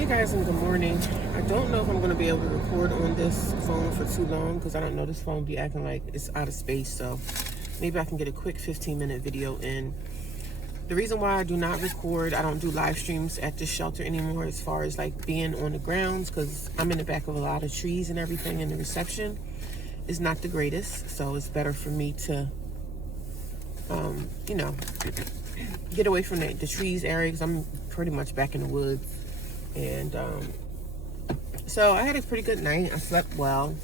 Hey guys, and good morning. I don't know if I'm going to be able to record on this phone for too long because I don't know, this phone be acting like it's out of space. So maybe I can get a quick 15-minute video in. The reason why I do not record, I don't do live streams at this shelter anymore as far as like being on the grounds, because I'm in the back of a lot of trees and everything, and the reception is not the greatest. So it's better for me to, you know, get away from the trees area, because I'm pretty much back in the woods. And so I had a pretty good night. I slept well.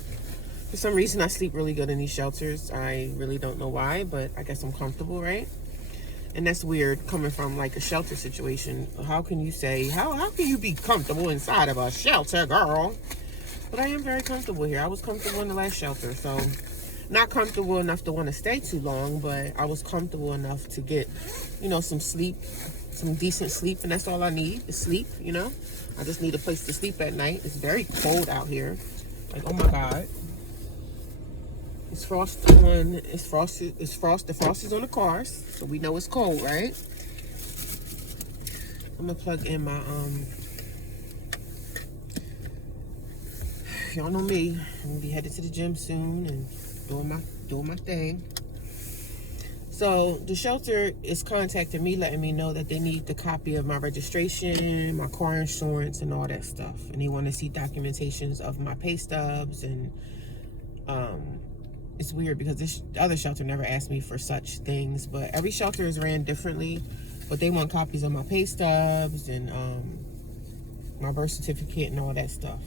For some reason, I sleep really good in these shelters. I really don't know why, but I guess I'm comfortable, right? And that's weird coming from like a shelter situation. How can you say, how can you be comfortable inside of a shelter, girl? But I am very comfortable here. I was comfortable in the last shelter, so not comfortable enough to want to stay too long, but I was comfortable enough to get, you know, some sleep, some decent sleep, and that's all I need is sleep, you know? I just need a place to sleep at night. It's very cold out here. Like, oh my God. It's frost on, the frost is on the cars, so we know it's cold, right? I'm gonna plug in my, y'all know me. I'm gonna be headed to the gym soon and doing my thing. So the shelter is contacting me, letting me know that they need the copy of my registration, my car insurance, and all that stuff. And they want to see documentations of my pay stubs. And it's weird because the other shelter never asked me for such things. But every shelter is ran differently. But they want copies of my pay stubs and my birth certificate and all that stuff.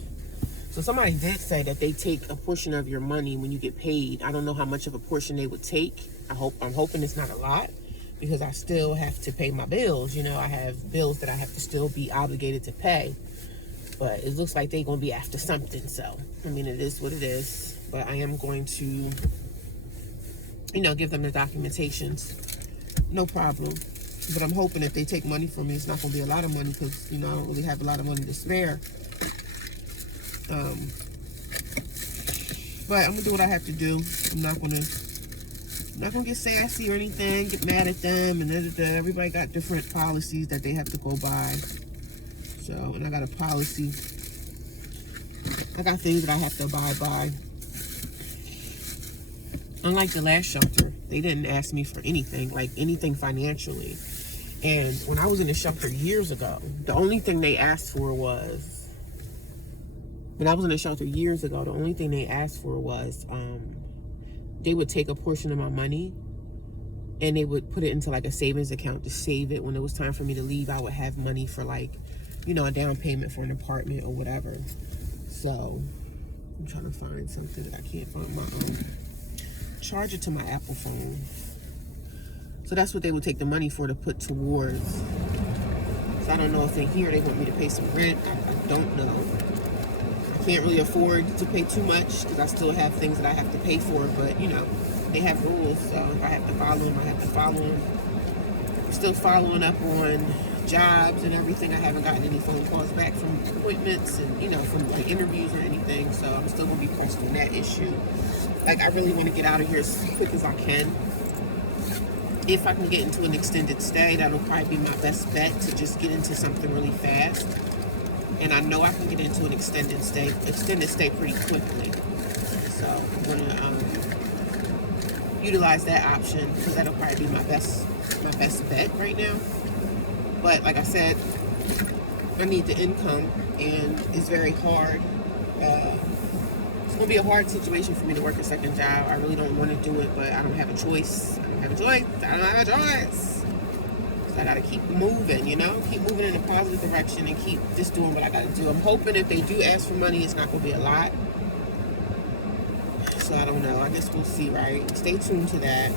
So somebody did say that they take a portion of your money when you get paid. I don't know how much of a portion they would take. I'm hoping it's not a lot, because I still have to pay my bills. You know, I have bills that I have to still be obligated to pay. But it looks like they're going to be after something. So, I mean, it is what it is. But I am going to, you know, give them the documentations. No problem. But I'm hoping if they take money from me, it's not going to be a lot of money, because, you know, I don't really have a lot of money to spare. But I'm gonna do what I have to do. I'm not gonna get sassy or anything, get mad at them, and everybody got different policies that they have to go by. So, and I got a policy. I got things that I have to abide by. Unlike the last shelter, they didn't ask me for anything, like anything financially. And when I was in the shelter years ago, the only thing they asked for was, when I was in the shelter years ago, the only thing they asked for was they would take a portion of my money and they would put it into like a savings account to save it. When it was time for me to leave, I would have money for, like, you know, a down payment for an apartment or whatever. So I'm trying to find something that I can't find. My charger to my Apple phone. So that's what they would take the money for, to put towards. So I don't know if in here they want me to pay some rent. I don't know. I can't really afford to pay too much because I still have things that I have to pay for, but, you know, they have rules, so if I have to follow them, I have to follow them. I'm still following up on jobs and everything. I haven't gotten any phone calls back from appointments and, you know, from like interviews or anything, so I'm still going to be pressed on that issue. Like, I really want to get out of here as quick as I can. If I can get into an extended stay, that'll probably be my best bet, to just get into something really fast. And I know I can get into an extended stay pretty quickly. So I'm gonna utilize that option, because that'll probably be my best bet right now. But like I said, I need the income, and it's very hard. It's gonna be a hard situation for me to work a second job. I really don't want to do it, but I don't have a choice. I don't have a choice. I gotta keep moving, you know, keep moving in a positive direction and keep just doing what I gotta do. I'm hoping if they do ask for money, it's not gonna be a lot. So I don't know. I guess we'll see, right? Stay tuned to that.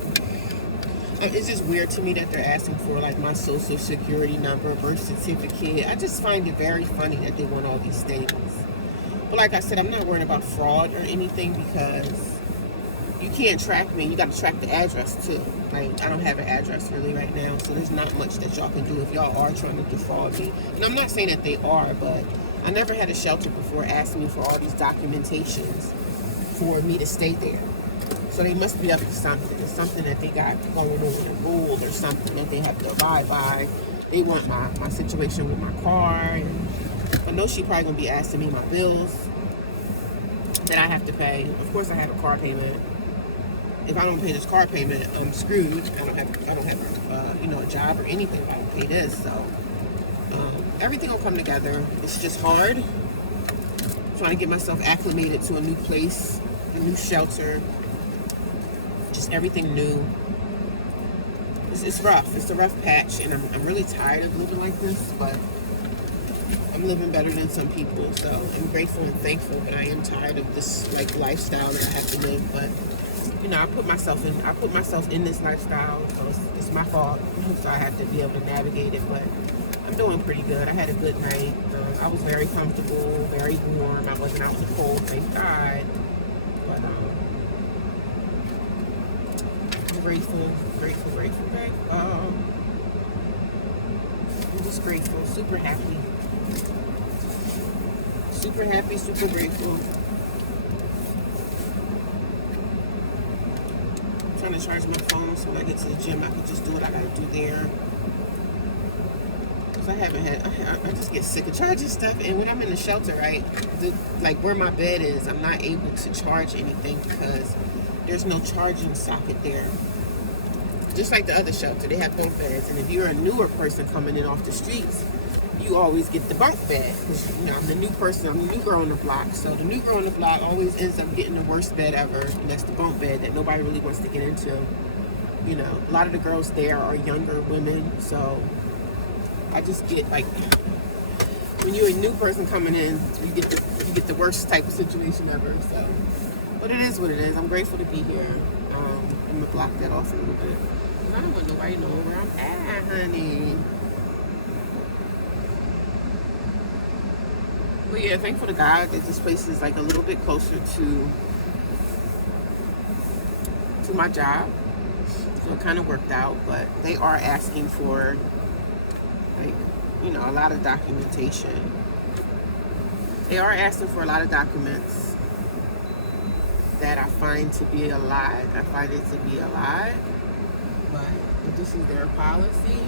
It's just weird to me that they're asking for, like, my social security number, birth certificate. I just find it very funny that they want all these things. But like I said, I'm not worried about fraud or anything, because you can't track me. You got to track the address too. Like, I don't have an address really right now, so there's not much that y'all can do if y'all are trying to defraud me. And I'm not saying that they are, but I never had a shelter before asking me for all these documentations for me to stay there. So they must be up to something. It's something that they got going on, a rule or something that they have to abide by. They want my situation with my car. But know she probably gonna be asking me my bills that I have to pay. Of course, I have a car payment. If I don't pay this car payment, I'm screwed. I don't have a job or anything. If I don't pay this, so everything will come together. It's just hard. I'm trying to get myself acclimated to a new place, a new shelter, just everything new. It's rough. It's a rough patch, and I'm really tired of living like this, but I'm living better than some people, so I'm grateful and thankful, but I am tired of this lifestyle that I have to live. But I put myself in this lifestyle, so it's my fault. So I have to be able to navigate it, but I'm doing pretty good. I had a good night. I was very comfortable, very warm. I wasn't out in the cold, thank God. But I'm grateful. I'm just grateful, super happy, super grateful. I'm trying to charge my phone so when I get to the gym, I can just do what I gotta do there. Cause I just get sick of charging stuff. And when I'm in the shelter, right, where my bed is, I'm not able to charge anything because there's no charging socket there. Just like the other shelter, they have bunk beds. And if you're a newer person coming in off the streets, you always get the bunk bed. Because, I'm the new person, I'm the new girl on the block. So the new girl on the block always ends up getting the worst bed ever. And that's the bunk bed that nobody really wants to get into. A lot of the girls there are younger women. So I just get, when you're a new person coming in, you get the worst type of situation ever. So, but it is what it is. I'm grateful to be here. I'm going to block that off a little bit. I don't want nobody to know where I'm at, honey. But yeah, thankful to God that this place is a little bit closer to my job. So it kind of worked out, but they are asking for a lot of documentation. They are asking for a lot of documents that I find to be a lie. I find it to be a lie. But if this is their policy,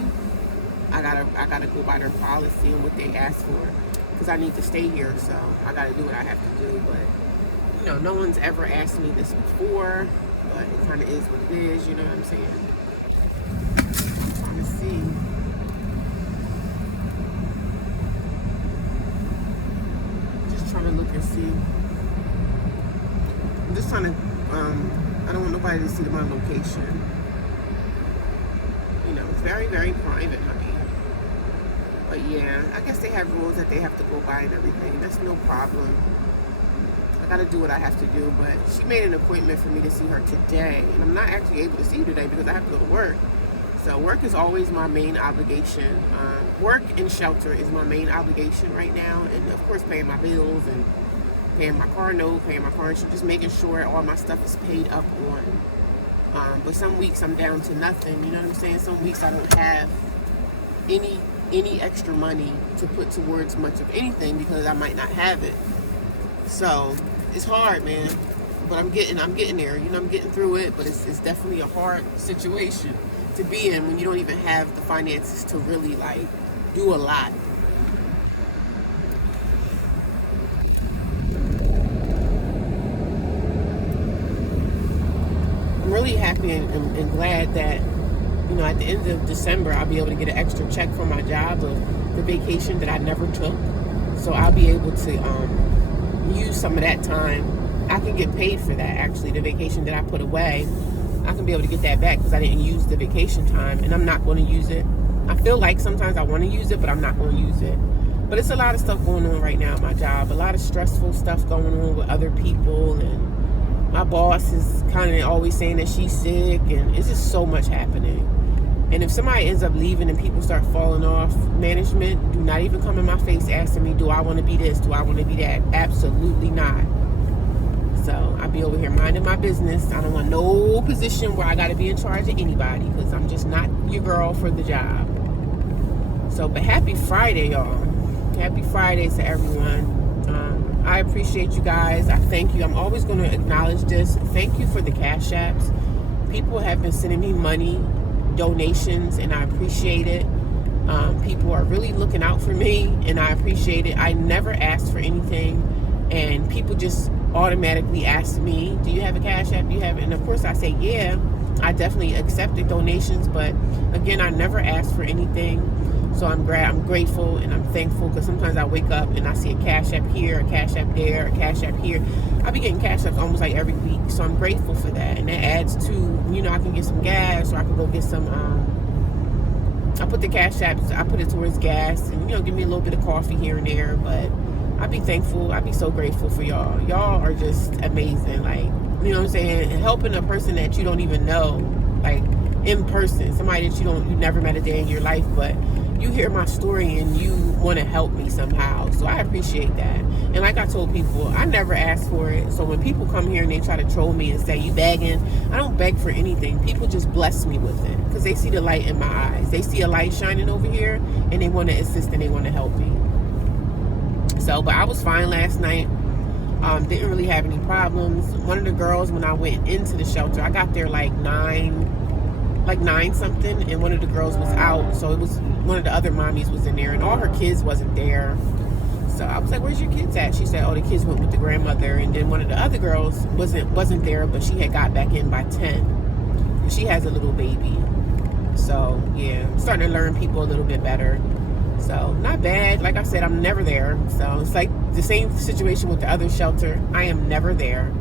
I gotta go by their policy and what they ask for, because I need to stay here, so I gotta do what I have to do. But no one's ever asked me this before, but it kind of is what it is. You know what I'm saying? I'm trying to see. Just trying to look and see. I'm just trying to. I don't want nobody to see my location. It's very, very private, honey. But yeah, I guess they have rules that they have to go by and everything. That's no problem. I gotta do what I have to do. But she made an appointment for me to see her today, and I'm not actually able to see her today because I have to go to work. So work is always my main obligation. Work and shelter is my main obligation right now, and of course paying my bills and paying my car note, paying my car insurance, just making sure all my stuff is paid up on. But some weeks I'm down to nothing, you know what I'm saying? Some weeks I don't have any extra money to put towards much of anything because I might not have it. So it's hard, man. But I'm getting there. I'm getting through it, but it's definitely a hard situation to be in when you don't even have the finances to really do a lot. I'm really happy and glad that, at the end of December, I'll be able to get an extra check from my job of the vacation that I never took. So I'll be able to use some of that time. I can get paid for that, actually, the vacation that I put away. I can be able to get that back because I didn't use the vacation time, and I'm not going to use it. I feel like sometimes I want to use it, but I'm not going to use it. But it's a lot of stuff going on right now at my job, a lot of stressful stuff going on with other people, and my boss is kind of always saying that she's sick, and it's just so much happening. And if somebody ends up leaving and people start falling off management, do not even come in my face asking me, do I want to be this? Do I want to be that? Absolutely not. So I'll be over here minding my business. I don't want no position where I got to be in charge of anybody because I'm just not your girl for the job. So, but happy Friday, y'all. Happy Friday to everyone. I appreciate you guys. I thank you. I'm always going to acknowledge this. Thank you for the Cash Apps. People have been sending me money, donations, and I appreciate it. People are really looking out for me, and I appreciate it. I never asked for anything, and people just automatically ask me, do you have a Cash App? Do you have it? And of course I say, yeah. I definitely accepted donations, but again, I never asked for anything. So I'm grateful, and I'm thankful, because sometimes I wake up and I see a Cash App here, a Cash App there, a Cash App here. I be getting Cash Apps almost like every week, so I'm grateful for that. And that adds to, I can get some gas, or I can go get some, I put the Cash Apps, I put it towards gas, and, give me a little bit of coffee here and there. But I be thankful, I be so grateful for y'all. Y'all are just amazing, like, you know what I'm saying? Helping a person that you don't even know, like, in person, somebody that you never met a day in your life, but you hear my story and you want to help me somehow. So I appreciate that. And like I told people, I never asked for it. So when people come here and they try to troll me and say, you begging, I don't beg for anything. People just bless me with it, because they see the light in my eyes. They see a light shining over here, and they want to assist and they want to help me. So, but I was fine last night. Didn't really have any problems. One of the girls, when I went into the shelter, I got there like 9 something, and one of the girls was out. So it was one of the other mommies was in there, and all her kids wasn't there. So I was like, where's your kids at? She said, oh, the kids went with the grandmother. And then one of the other girls wasn't there, but she had got back in by 10, and she has a little baby. So yeah, I'm starting to learn people a little bit better. So not bad. Like I said, I'm never there. So it's like the same situation with the other shelter. I am never there.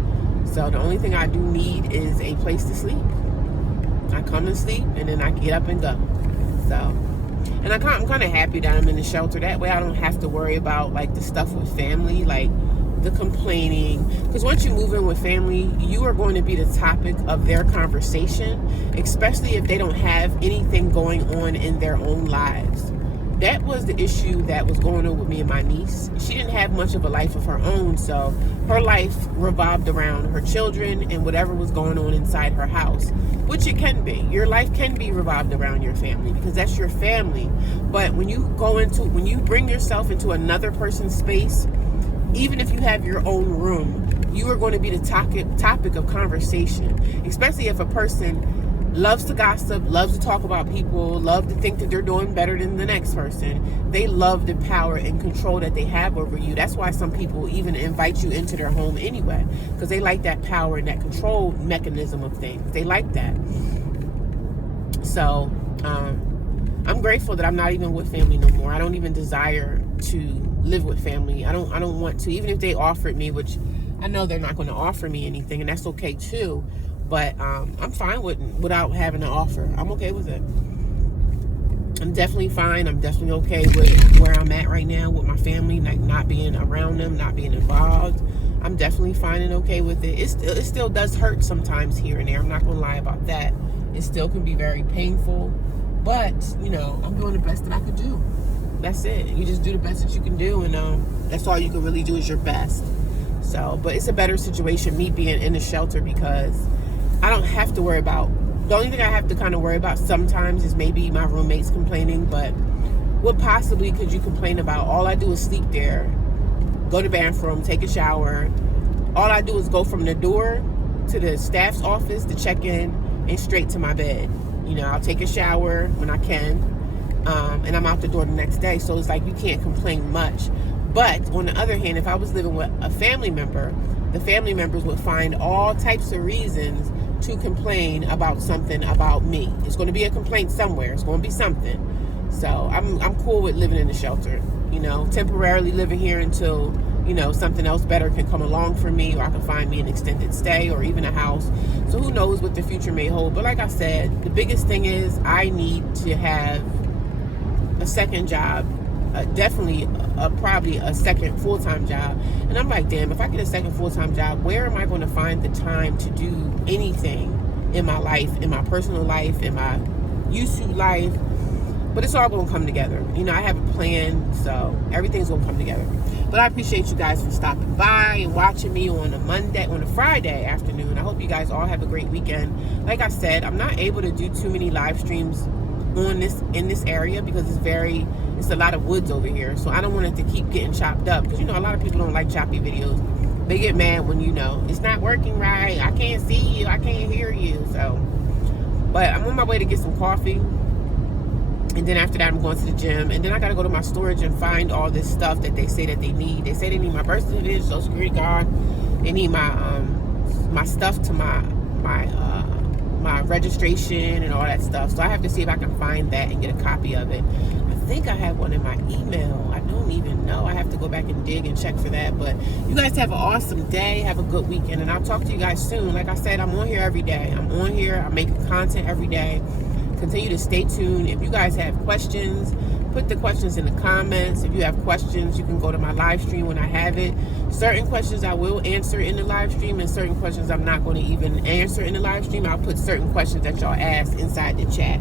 So the only thing I do need is a place to sleep. I come and sleep, and then I get up and go. So, and I'm kind of happy that I'm in the shelter. That way I don't have to worry about like the stuff with family, like the complaining. Because once you move in with family, you are going to be the topic of their conversation, especially if they don't have anything going on in their own lives. That was the issue that was going on with me and my niece. She didn't have much of a life of her own, so her life revolved around her children and whatever was going on inside her house, which it can be. Your life can be revolved around your family, because that's your family. But when you bring yourself into another person's space, even if you have your own room, you are going to be the topic of conversation, especially if a person loves to gossip, loves to talk about people, love to think that they're doing better than the next person. They love the power and control that they have over you. That's why some people even invite you into their home anyway, because they like that power and that control mechanism of things. They like that. So I'm grateful that I'm not even with family no more. I don't even desire to live with family. I don't want to, even if they offered me, which I know they're not going to offer me anything, and that's okay too. But I'm fine without having an offer. I'm okay with it. I'm definitely fine. I'm definitely okay with where I'm at right now with my family, like not being around them, not being involved. I'm definitely fine and okay with it. It still does hurt sometimes here and there. I'm not going to lie about that. It still can be very painful. But, I'm doing the best that I could do. That's it. You just do the best that you can do, and that's all you can really do is your best. So, but it's a better situation, me being in the shelter, because I don't have to worry about, the only thing I have to kind of worry about sometimes is maybe my roommates complaining, but what possibly could you complain about? All I do is sleep there, go to the bathroom, take a shower. All I do is go from the door to the staff's office to check in and straight to my bed. I'll take a shower when I can, and I'm out the door the next day. So it's like you can't complain much. But on the other hand, if I was living with a family member, the family members would find all types of reasons to complain about something about me. It's going to be a complaint somewhere. It's going to be something. So I'm cool with living in the shelter, temporarily living here until, something else better can come along for me, or I can find me an extended stay or even a house. So who knows what the future may hold. But like I said, the biggest thing is I need to have a second job, definitely probably a second full-time job. And I'm like, damn, if I get a second full-time job, where am I going to find the time to do anything in my life, in my personal life, in my YouTube life? But it's all going to come together. I have a plan, so everything's going to come together. But I appreciate you guys for stopping by and watching me on a Friday afternoon. I hope you guys all have a great weekend. Like I said, I'm not able to do too many live streams in this area because it's a lot of woods over here. So I don't want it to keep getting chopped up, because a lot of people don't like choppy videos. They get mad when it's not working right. I can't see you. I can't hear you. So, but I'm on my way to get some coffee. And then after that, I'm going to the gym. And then I got to go to my storage and find all this stuff that they say that they need. They say they need my birth certificate, social security card. They need my stuff to my registration and all that stuff. So I have to see if I can find that and get a copy of it. I think I have one in my email. I don't even know. I have to go back and dig and check for that. But you guys have an awesome day. Have a good weekend. And I'll talk to you guys soon. Like I said, I'm on here every day. I'm on here. I'm making content every day. Continue to stay tuned. If you guys have questions, put the questions in the comments. If you have questions, you can go to my live stream when I have it. Certain questions I will answer in the live stream, and certain questions I'm not going to even answer in the live stream. I'll put certain questions that y'all ask inside the chat.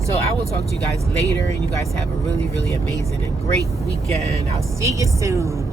So I will talk to you guys later, and you guys have a really, really amazing and great weekend. I'll see you soon.